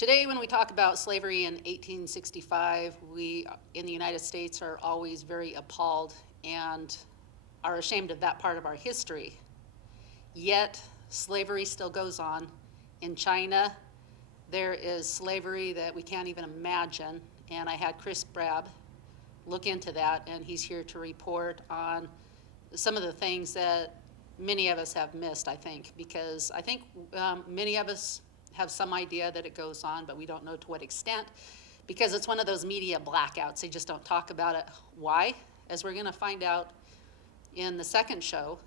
Today, when we talk about slavery in 1865, we in the United States are always very appalled and are ashamed of that part of our history. Yet, slavery still goes on. In China, there is slavery that we can't even imagine, and I had Chris Brab look into that, and he's here to report on some of the things that many of us have missed, I think, because I think many of us have some idea that it goes on, but we don't know to what extent, because it's one of those media blackouts. They just don't talk about it. Why? As we're going to find out in the second show,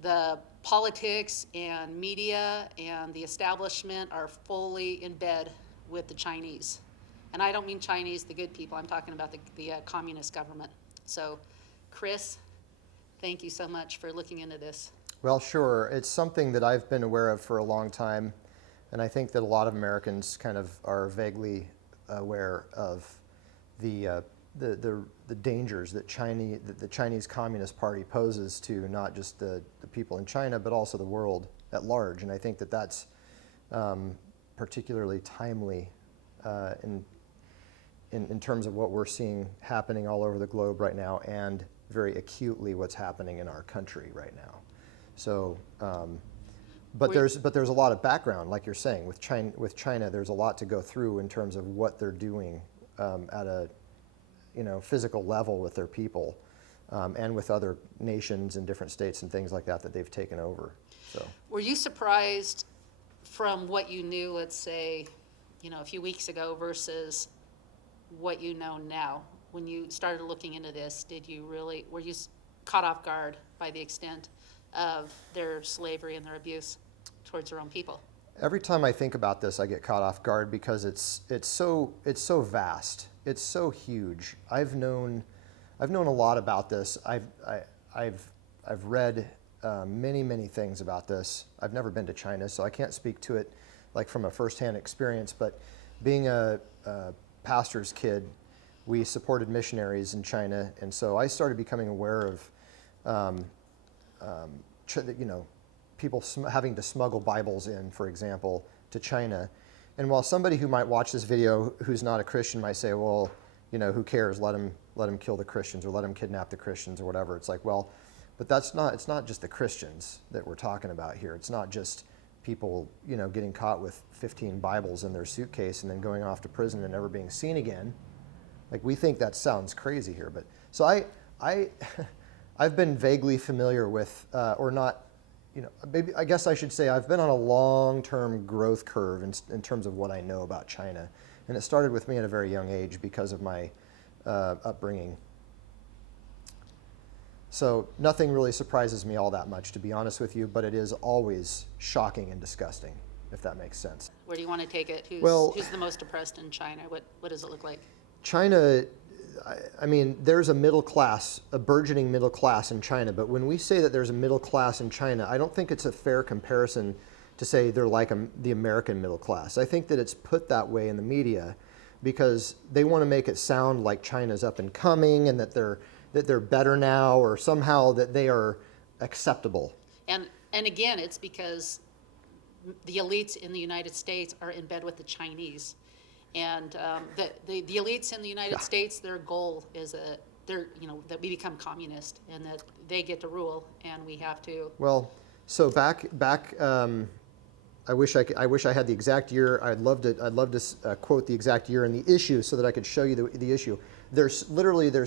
the politics and media and the establishment are fully in bed with the Chinese. And I don't mean Chinese, the good people. I'm talking about the communist government. So, Chris, thank you so much for looking into this. Well, sure. It's something that I've been aware of for a long time, and I think that a lot of Americans kind of are vaguely aware of the dangers that the Chinese Communist Party poses to not just the people in China, but also the world at large. And I think that that's particularly timely in terms of what we're seeing happening all over the globe right now, and very acutely what's happening in our country right now. So, but there's a lot of background, like you're saying, with China. There's a lot to go through in terms of what they're doing at a physical level with their people, and with other nations and different states and things like that they've taken over. So, were you surprised from what you knew, let's say, a few weeks ago versus what you know now? When you started looking into this, were you caught off guard by the extent of their slavery and their abuse towards their own people? Every time I think about this, I get caught off guard because it's so vast. It's so huge. I've known a lot about this. I've read many things about this. I've never been to China, so I can't speak to it like from a firsthand experience. But being a pastor's kid, we supported missionaries in China, and so I started becoming aware of people having to smuggle Bibles in, for example, to China. And while somebody who might watch this video who's not a Christian might say, well, who cares? Let them kill the Christians, or let them kidnap the Christians, or whatever. It's like, well, but it's not just the Christians that we're talking about here. It's not just people, getting caught with 15 Bibles in their suitcase and then going off to prison and never being seen again. Like, we think that sounds crazy here, but so I've been vaguely familiar with, or not, maybe I guess I should say I've been on a long-term growth curve in terms of what I know about China, and it started with me at a very young age because of my upbringing. So nothing really surprises me all that much, to be honest with you, but it is always shocking and disgusting, if that makes sense. Where do you want to take it? Who's the most oppressed in China? What does it look like? China, I mean, there's a middle class, a burgeoning middle class in China, but when we say that there's a middle class in China, I don't think it's a fair comparison to say they're like the American middle class. I think that it's put that way in the media because they want to make it sound like China's up and coming and that they're better now, or somehow that they are acceptable. And again, it's because the elites in the United States are in bed with the Chinese. And the elites in the United States, their goal is that we become communist and that they get to rule, and we have to. Well, so back. I wish I had the exact year. I'd love to quote the exact year and the issue so that I could show you the issue. There's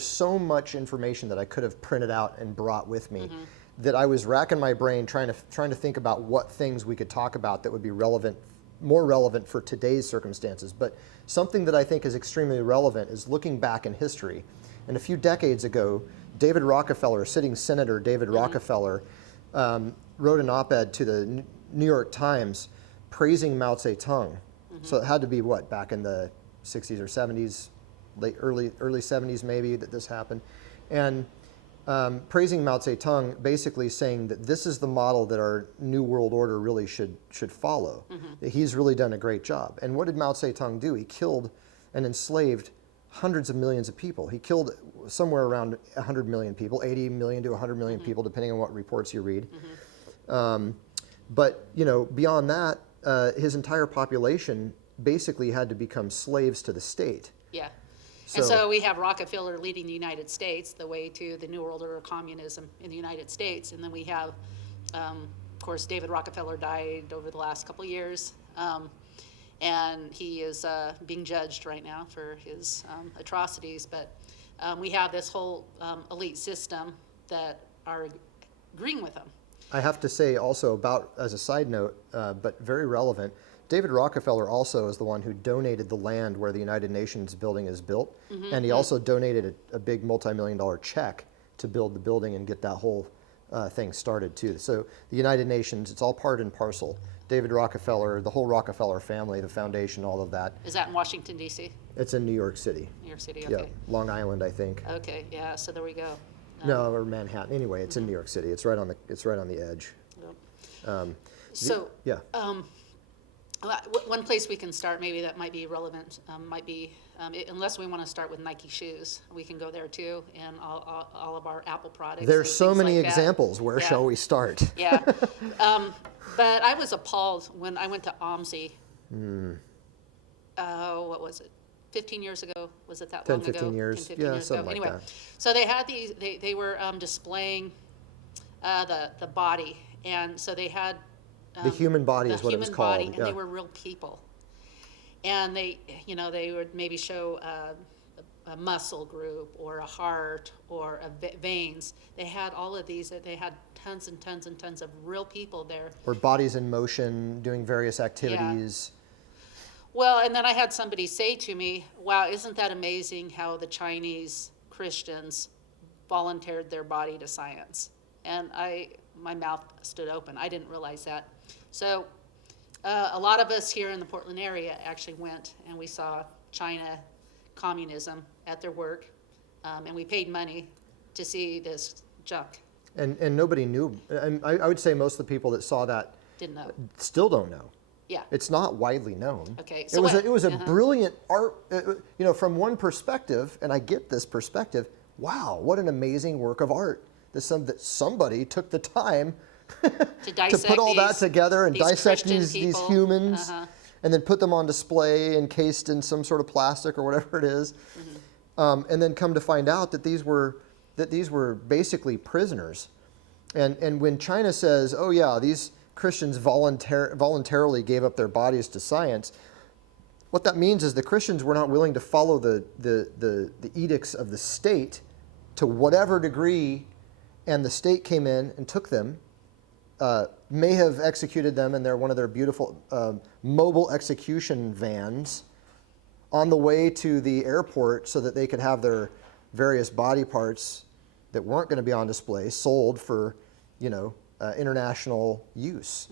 so much information that I could have printed out and brought with me, that I was racking my brain trying to think about what things we could talk about that would be more relevant for today's circumstances. But something that I think is extremely relevant is looking back in history. And a few decades ago, David Rockefeller, sitting Senator David Rockefeller, wrote an op-ed to the New York Times praising Mao Zedong. So it had to be back in the 60s or 70s, early 70s maybe, that this happened. And praising Mao Zedong, basically saying that this is the model that our New World Order really should follow. That he's really done a great job. And what did Mao Zedong do? He killed and enslaved hundreds of millions of people. He killed somewhere around 100 million people, 80 million to 100 million people, depending on what reports you read. But beyond that, his entire population basically had to become slaves to the state. Yeah. So- And so we have Rockefeller leading the United States the way to the New World Order of communism in the United States. And then we have, of course, David Rockefeller died over the last couple of years. And he is being judged right now for his atrocities. But we have this whole elite system that are agreeing with him. I have to say also about, as a side note, but very relevant, David Rockefeller also is the one who donated the land where the United Nations building is built. And he also donated a big multi-million-dollar check to build the building and get that whole thing started too. So the United Nations, it's all part and parcel. David Rockefeller, the whole Rockefeller family, the foundation, all of that. Is that in Washington, D.C.? It's in New York City. New York City, Yeah, okay. Long Island, I think. Okay, yeah, so there we go. No, or Manhattan. Anyway, it's in New York City. It's right on the edge. So, Yeah. one place we can start, maybe that might be relevant, might be, unless we want to start with Nike shoes, we can go there too, and all of our Apple products. There's and so things many like that. examples. Where Yeah. shall we start? Yeah. But I was appalled when I went to OMSI. What was it? 15 years ago? Was it that 10, long ago? 15 years. 10, 15 Yeah, years something ago. like Anyway, that. so they had these, they were displaying the body. And so they had The human body is what it was human called. body, and yeah. they were real people. And they would maybe show a muscle group or a heart or veins. They had all of these. They had tons and tons and tons of real people there. Or bodies in motion, doing various activities. Well, and then I had somebody say to me, "Wow, isn't that amazing how the Chinese Christians volunteered their body to science?" And my mouth stood open. I didn't realize that. So a lot of us here in the Portland area actually went and we saw China communism at their work, and we paid money to see this junk. And nobody knew. And I would say most of the people that saw that Didn't know. still don't know. Yeah. It's not widely known. Okay, It so was what- it was a uh-huh. brilliant art. From one perspective, and I get this perspective. Wow, what an amazing work of art! That somebody took the time To to dissect put all that these- together and these dissect Christian these people. humans, Uh-huh. and then put them on display encased in some sort of plastic or whatever it is. And then come to find out that these were basically prisoners. And when China says, "Oh yeah, these Christians voluntarily gave up their bodies to science," what that means is the Christians were not willing to follow the edicts of the state to whatever degree, and the state came in and took them, may have executed them in one of their beautiful mobile execution vans on the way to the airport so that they could have their various body parts that weren't going to be on display sold for, international use.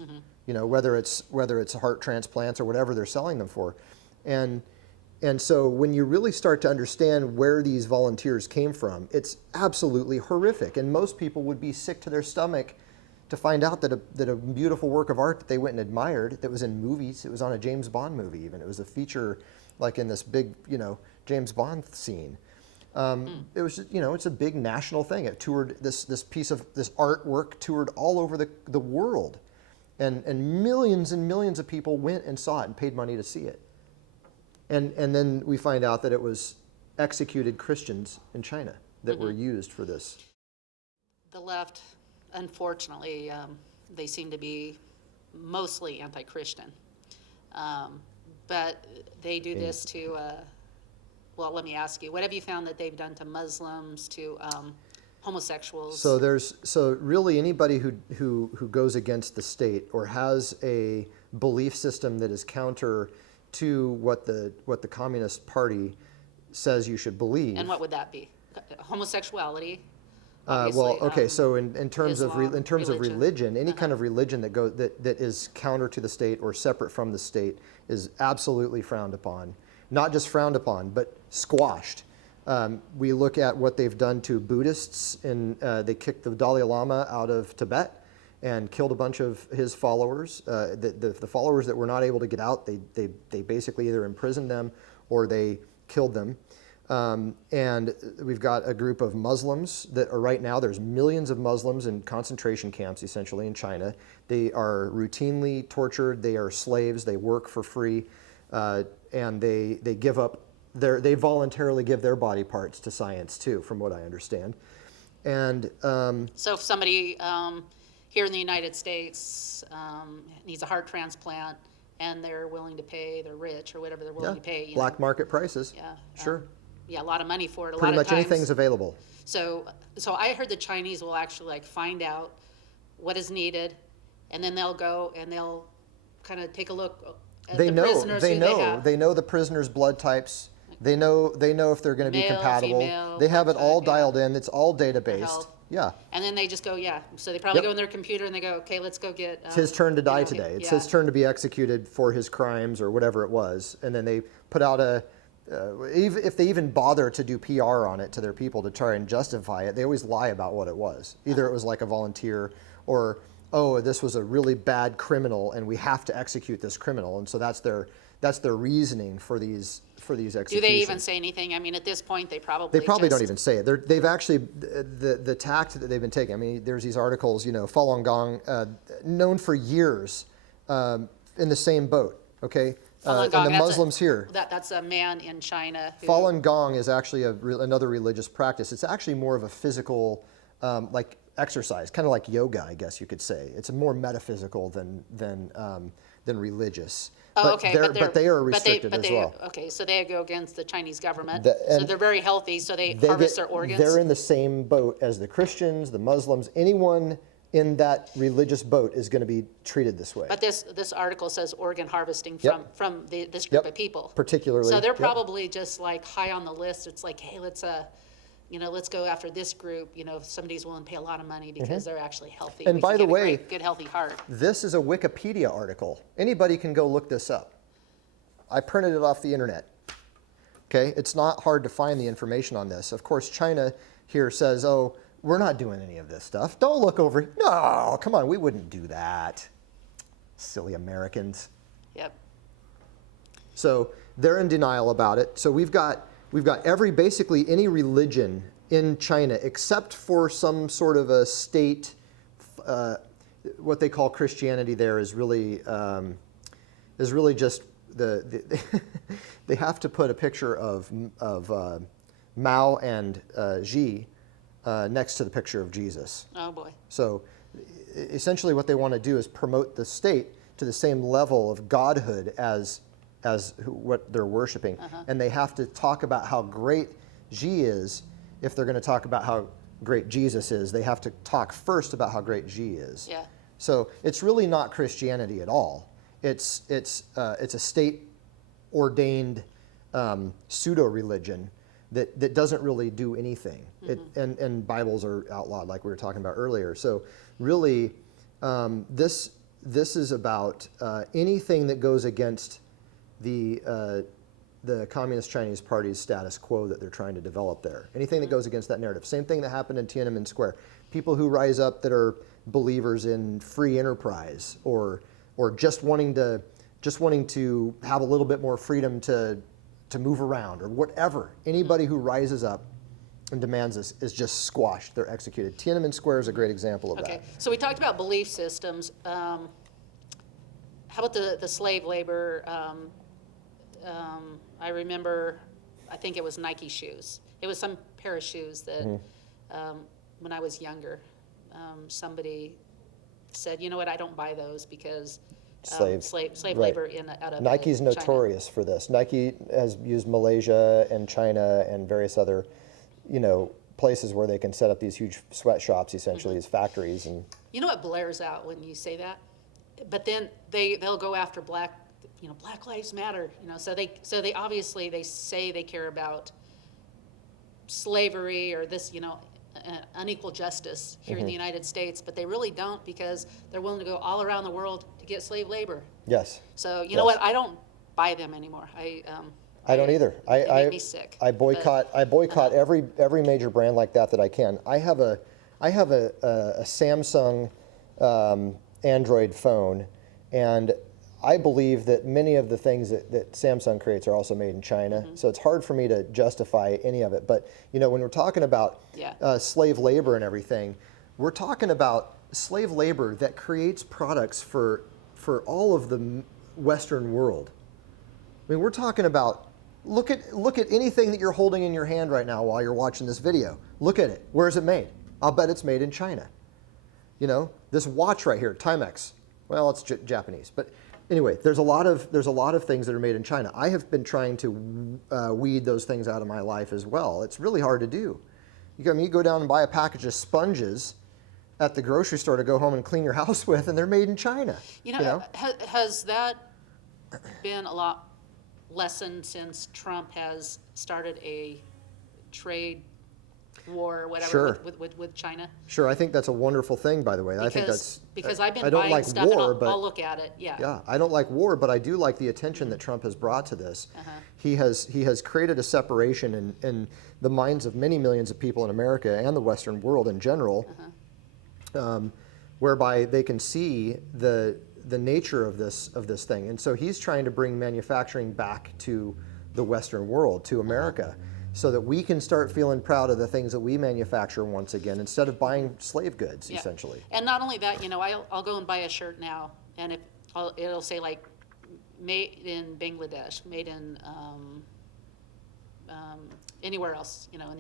Whether it's heart transplants or whatever they're selling them for, and so when you really start to understand where these volunteers came from, it's absolutely horrific, and most people would be sick to their stomach to find out that a beautiful work of art that they went and admired, that was in movies, it was on a James Bond movie even, it was a feature like in this big, James Bond scene. It was, it's a big national thing. It toured, this artwork toured all over the world. And millions of people went and saw it and paid money to see it. And then we find out that it was executed Christians in China that were used for this. The left, unfortunately, they seem to be mostly anti-Christian. But they do this to, well, let me ask you, what have you found that they've done to Muslims, to homosexuals? So really anybody who goes against the state or has a belief system that is counter to what the Communist Party says you should believe. And what would that be? Homosexuality? Well, obviously, okay. So in terms of Islam, of religion, any kind Uh-huh. of religion that is counter to the state or separate from the state is absolutely frowned upon. Not just frowned upon, but squashed. We look at what they've done to Buddhists, and they kicked the Dalai Lama out of Tibet and killed a bunch of his followers. The followers that were not able to get out, they basically either imprisoned them or they killed them. And we've got a group of Muslims that are right now, there's millions of Muslims in concentration camps essentially in China. They are routinely tortured, they are slaves, they work for free. and they give up they voluntarily give their body parts to science too, from what I understand. And So if somebody here in the United States needs a heart transplant and they're willing to pay, they're rich or whatever they're willing to pay. Black market prices. Yeah. Sure. Yeah, a lot of money for it. Pretty much anything's available. So I heard the Chinese will actually like find out what is needed, and then they'll go and they'll kind of take a look at the prisoners who they have. They know the prisoners' blood types. They know if they're going to be Male, compatible. female, They have it all blood type, dialed in. It's all data-based. health. Yeah. And then they just go, so they probably Yep. go in their computer and they go, okay, let's go get. It's his turn to die you know, today. It's yeah. his turn to be executed for his crimes or whatever it was. And then they put out if they even bother to do PR on it to their people to try and justify it, they always lie about what it was. Either it was like a volunteer or, oh, this was a really bad criminal and we have to execute this criminal. And so that's their reasoning for these executions. Do they even say anything? I mean, at this point, they probably don't even say it. They've actually, the tact that they've been taking, I mean, there's these articles, Falun Gong, known for years in the same boat, okay? Falun And Gong, the Muslims here. That's a man in China. Falun Gong is actually another religious practice. It's actually more of a physical, like exercise, kind of like yoga, I guess you could say. It's more metaphysical than religious. Oh, okay, but they are restricted as well. Okay, so they go against the Chinese government. So and they're very healthy, so they harvest their organs. They're in the same boat as the Christians, the Muslims. Anyone in that religious boat is going to be treated this way. But this article says organ harvesting Yep. from this group of people. Particularly. So they're yep. probably just like high on the list. It's like, hey, let's go after this group. If somebody's willing to pay a lot of money because they're actually healthy. And we by can the get a way, good healthy heart. This is a Wikipedia article. Anybody can go look this up. I printed it off the internet. Okay, it's not hard to find the information on this. Of course, China here says, oh, we're not doing any of this stuff. Don't look over. No, come on, we wouldn't do that. Silly Americans. Yep. So they're in denial about it. So we've got basically any religion in China except for some sort of a state. What they call Christianity there is really just they have to put a picture of Mao and Xi next to the picture of Jesus. Oh boy. So essentially what they want to do is promote the state to the same level of godhood as what they're worshiping. And they have to talk about how great Xi is. If they're going to talk about how great Jesus is, they have to talk first about how great Xi is. Yeah. So it's really not Christianity at all. It's a state-ordained pseudo-religion that doesn't really do anything. And Bibles are outlawed, like we were talking about earlier. So really, this is about anything that goes against the Communist Chinese Party's status quo that they're trying to develop there. Anything that goes against that narrative. Same thing that happened in Tiananmen Square. People who rise up that are believers in free enterprise or just wanting to have a little bit more freedom to move around or whatever. Anybody who rises up and demands this is just squashed. They're executed. Tiananmen Square is a great example of that. Okay, so we talked about belief systems. How about the slave labor? I remember, I think it was Nike shoes. It was some pair of shoes that when I was younger, somebody said, you know what, I don't buy those because slave Right. labor out of Nike's China. notorious for this. Nike has used Malaysia and China and various other, places where they can set up these huge sweatshops, essentially, these factories. And You know what blares out when you say that? But then they'll go after Black Lives Matter. So they obviously they say they care about slavery or this, unequal justice here in the United States, but they really don't because they're willing to go all around the world to get slave labor. yes. So you know what? I don't buy them anymore. I don't either. They make me sick. I boycott. I boycott every major brand like that I can. I have a Samsung Android phone, and I believe that many of the things that Samsung creates are also made in China. So it's hard for me to justify any of it. But when we're talking about slave labor and everything, we're talking about slave labor that creates products for all of the Western world. I mean, we're talking about, look at anything that you're holding in your hand right now while you're watching this video. Look at it. Where is it made? I'll bet it's made in China. You know, this watch right here, Timex. Well, it's Japanese, but anyway, there's a lot of things that are made in China. I have been trying to weed those things out of my life as well. It's really hard to do. I mean, you go down and buy a package of sponges at the grocery store to go home and clean your house with, and they're made in China. You know, has that been a lot lessened since Trump has started a trade war or whatever Sure. with China? Sure, I think that's a wonderful thing, by the way. I think that's because I've been I don't buying like stuff war, and but I'll look at it. Yeah. yeah, I don't like war, but I do like the attention that Trump has brought to this. Uh-huh. He has created a separation in the minds of many millions of people in America and the Western world in general, whereby they can see the nature of this thing. And so he's trying to bring manufacturing back to the Western world, to America, so that we can start feeling proud of the things that we manufacture once again, instead of buying slave goods, Yeah. essentially. And not only that, you know, I'll go and buy a shirt now, and it'll say like made in Bangladesh, made in anywhere else, you know, in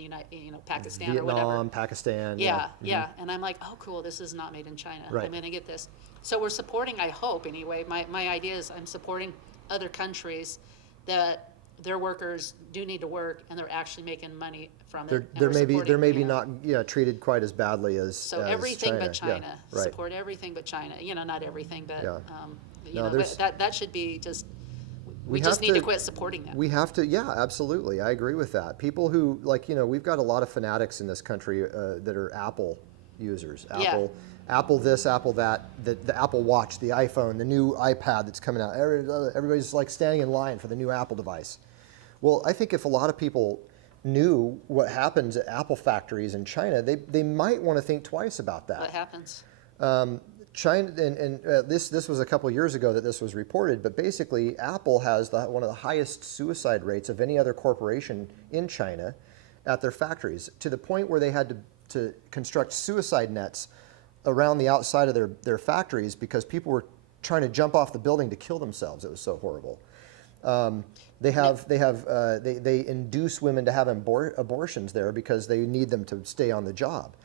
the Pakistan or whatever. Vietnam, Pakistan. Yeah, yeah. And I'm like, oh, cool, this is not made in China. Right. I'm going to get this. So we're supporting, I hope anyway, my idea is I'm supporting other countries that their workers do need to work and they're actually making money from it. and They're we're maybe supporting, not treated quite as badly as So as everything China. but China. Yeah, right. Support everything but China. You know, not everything, but Yeah. you No, know, there's- but that should be just. We have just need to quit supporting them. We have to, yeah, absolutely. I agree with that. People who, like, you know, we've got a lot of fanatics in this country that are Apple users. Yeah. Apple this, Apple that, the Apple Watch, the iPhone, the new iPad that's coming out. Everybody's like standing in line for the new Apple device. Well, I think if a lot of people knew what happens at Apple factories in China, they might want to think twice about that. What happens? China, and this was a couple years ago that this was reported, but basically Apple has one of the highest suicide rates of any other corporation in China at their factories, to the point where they had to construct suicide nets around the outside of their factories because people were trying to jump off the building to kill themselves. It was so horrible. They induce women to have abortions there because they need them to stay on the job.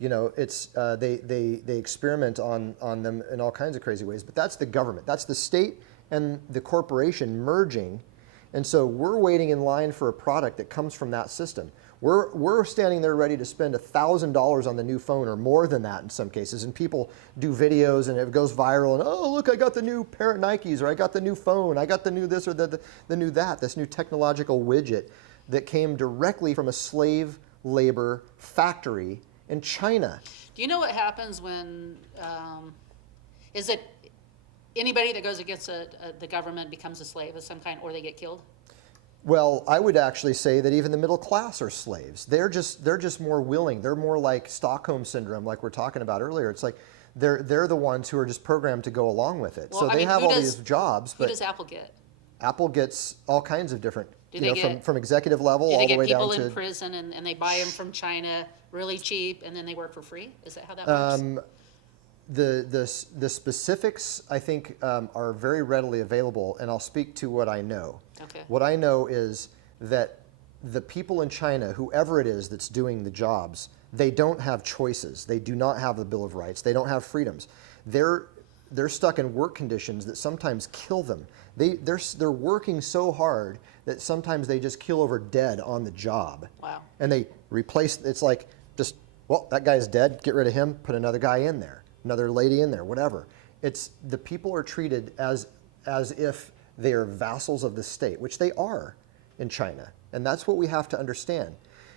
You know, it's they experiment on them in all kinds of crazy ways. But that's the government. That's the state and the corporation merging. And so we're waiting in line for a product that comes from that system. We're standing there ready to spend $1,000 on the new phone, or more than that in some cases. And people do videos and it goes viral. And oh, look, I got the new pair of Nikes, or I got the new phone, I got the new this or the new that. This new technological widget that came directly from a slave labor factory in China. Do you know what happens when, is it anybody that goes against the government becomes a slave of some kind, or they get killed? Well, I would actually say that even the middle class are slaves. They're just more willing. They're more like Stockholm syndrome, like we're talking about earlier. It's like they're the ones who are just programmed to go along with it. Well, so I they mean, have who all does- these jobs, Who but does Apple get? Apple gets all kinds of different, Do they get- from executive level Do all they the get way down people to in prison and they buy them from China really cheap and then they work for free? Is that how that works? The specifics, I think, are very readily available, and I'll speak to what I know. Okay. What I know is that the people in China, whoever it is that's doing the jobs, they don't have choices. They do not have the Bill of Rights. They don't have freedoms. They're stuck in work conditions that sometimes kill them. They're working so hard that sometimes they just kill over dead on the job. Wow. And they replace, it's like, just, well, that guy's dead, get rid of him, put another guy in there, another lady in there, whatever. It's, the people are treated as if they are vassals of the state, which they are in China. And that's what we have to understand.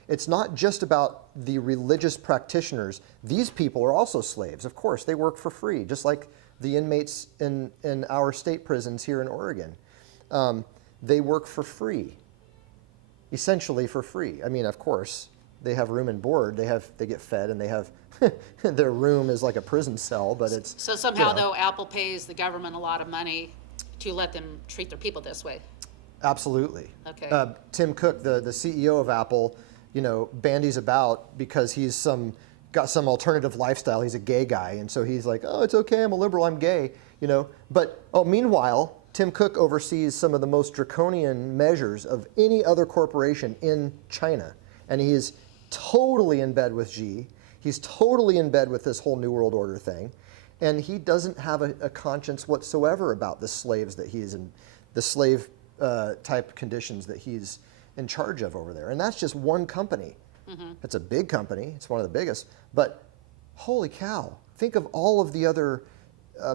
It's not just about the religious practitioners. These people are also slaves. Of course, they work for free, just like the inmates in our state prisons here in Oregon. They work for free, essentially for free. I mean, of course, they have room and board. They get fed, and they have their room is like a prison cell, but it's So somehow, you know. though, Apple pays the government a lot of money to let them treat their people this way. Absolutely. Okay. Tim Cook, the CEO of Apple, you know, bandies about because he's got some alternative lifestyle. He's a gay guy, and so he's like, oh, it's okay, I'm a liberal, I'm gay, you know. But meanwhile, Tim Cook oversees some of the most draconian measures of any other corporation in China. And he is totally in bed with Xi. He's totally in bed with this whole New World Order thing. And he doesn't have a conscience whatsoever about the slaves that he's in, the slave type conditions that he's in charge of over there. And that's just one company. It's a big company. It's one of the biggest. But holy cow, think of all of the other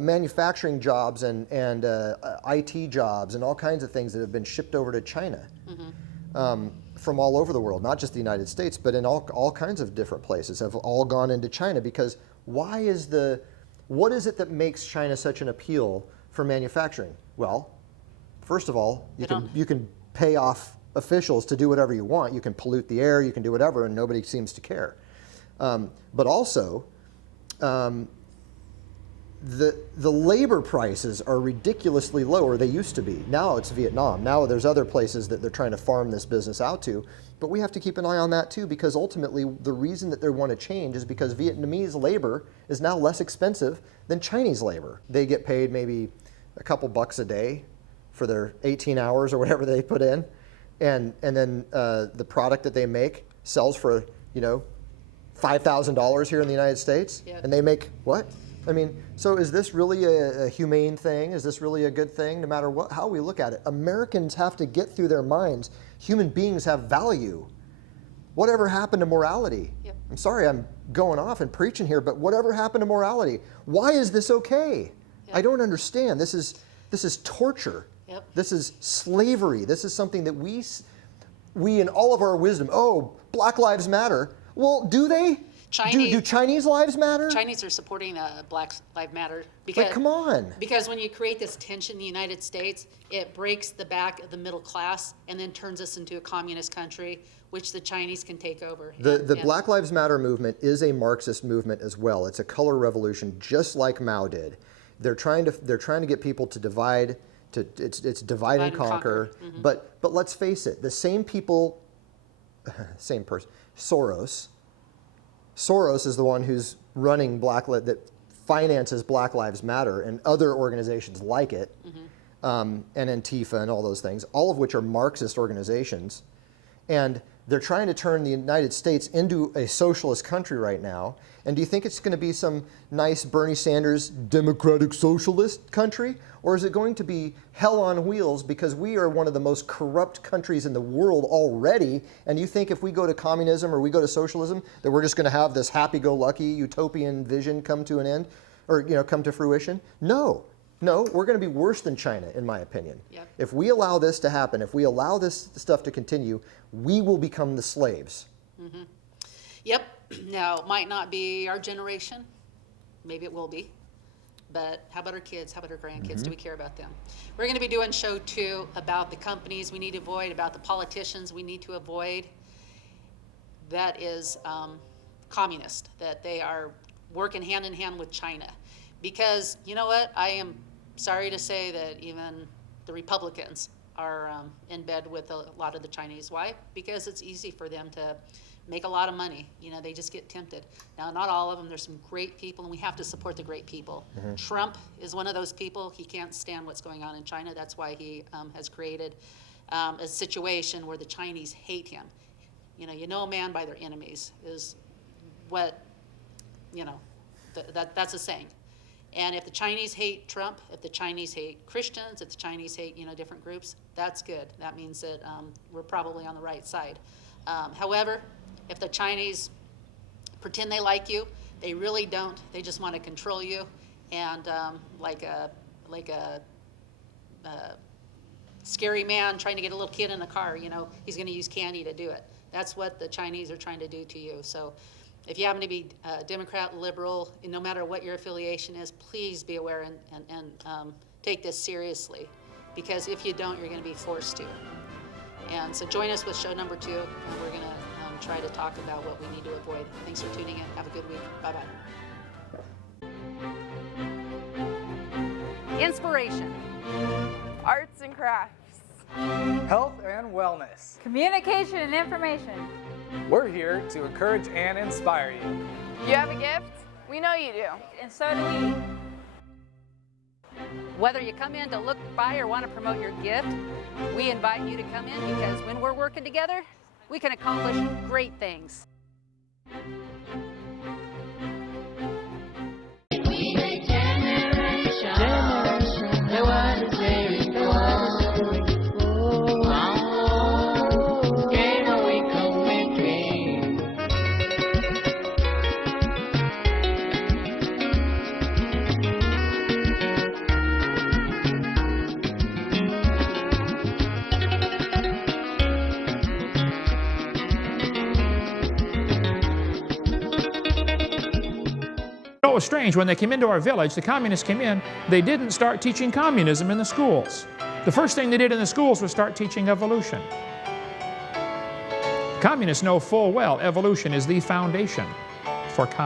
manufacturing jobs and IT jobs and all kinds of things that have been shipped over to China from all over the world, not just the United States, but in all kinds of different places have all gone into China. Because what is it that makes China such an appeal for manufacturing? Well, first of all, you can pay off officials to do whatever you want. You can pollute the air, you can do whatever, and nobody seems to care. But also, the labor prices are ridiculously low, or they used to be. Now it's Vietnam. Now there's other places that they're trying to farm this business out to. But we have to keep an eye on that too, because ultimately the reason that they want to change is because Vietnamese labor is now less expensive than Chinese labor. They get paid maybe a couple bucks a day for their 18 hours or whatever they put in. And then the product that they make sells for, $5,000 here in the United States. Yep. And they make what? I mean, so is this really a humane thing? Is this really a good thing? No matter how we look at it, Americans have to get through their minds. Human beings have value. Whatever happened to morality? Yep. I'm sorry, I'm going off and preaching here, but whatever happened to morality? Why is this okay? Yep. I don't understand. This is torture. Yep. This is slavery. This is something that we in all of our wisdom, Black Lives Matter. Well, do they? Do Chinese lives matter? Chinese are supporting Black Lives Matter because, come on. Because when you create this tension in the United States, it breaks the back of the middle class and then turns us into a communist country, which the Chinese can take over. The Black Lives Matter movement is a Marxist movement as well. It's a color revolution, just like Mao did. They're trying to get people to divide. It's divide and conquer. Mm-hmm. But let's face it, the same people, same person, Soros is the one who's running that finances Black Lives Matter and other organizations like it, and Antifa and all those things, all of which are Marxist organizations. And they're trying to turn the United States into a socialist country right now. And do you think it's going to be some nice Bernie Sanders democratic socialist country? Or is it going to be hell on wheels because we are one of the most corrupt countries in the world already? And you think if we go to communism or we go to socialism that we're just going to have this happy-go-lucky utopian vision come to an end or come to fruition? No, we're going to be worse than China, in my opinion. Yep. If we allow this to happen, if we allow this stuff to continue, we will become the slaves. Mm-hmm. Yep. Now, it might not be our generation. Maybe it will be. But how about our kids? How about our grandkids? Mm-hmm. Do we care about them? We're going to be doing show 2 about the companies we need to avoid, about the politicians we need to avoid. That is communist, that they are working hand in hand with China. Because, you know what? I am sorry to say that even the Republicans are in bed with a lot of the Chinese. Why? Because it's easy for them to make a lot of money. They just get tempted. Now, not all of them. There's some great people, and we have to support the great people. Mm-hmm. Trump is one of those people. He can't stand what's going on in China. That's why he has created a situation where the Chinese hate him. You know a man by their enemies is what, that's a saying. And if the Chinese hate Trump, if the Chinese hate Christians, if the Chinese hate, different groups, that's good. That means that we're probably on the right side. However, if the Chinese pretend they like you, they really don't. They just want to control you. And like a scary man trying to get a little kid in a car, he's going to use candy to do it. That's what the Chinese are trying to do to you. So if you happen to be Democrat, liberal, no matter what your affiliation is, please be aware and take this seriously. Because if you don't, you're going to be forced to. And so join us with show number 2, and we're going to try to talk about what we need to avoid. Thanks for tuning in. Have a good week. Bye-bye. Inspiration. Arts and crafts. Health and wellness. Communication and information. We're here to encourage and inspire you. You have a gift? We know you do. And so do we. Whether you come in to look, buy, or want to promote your gift, we invite you to come in because when we're working together, we can accomplish great things. It was strange, when they came into our village, the communists came in, they didn't start teaching communism in the schools. The first thing they did in the schools was start teaching evolution. Communists know full well evolution is the foundation for communism.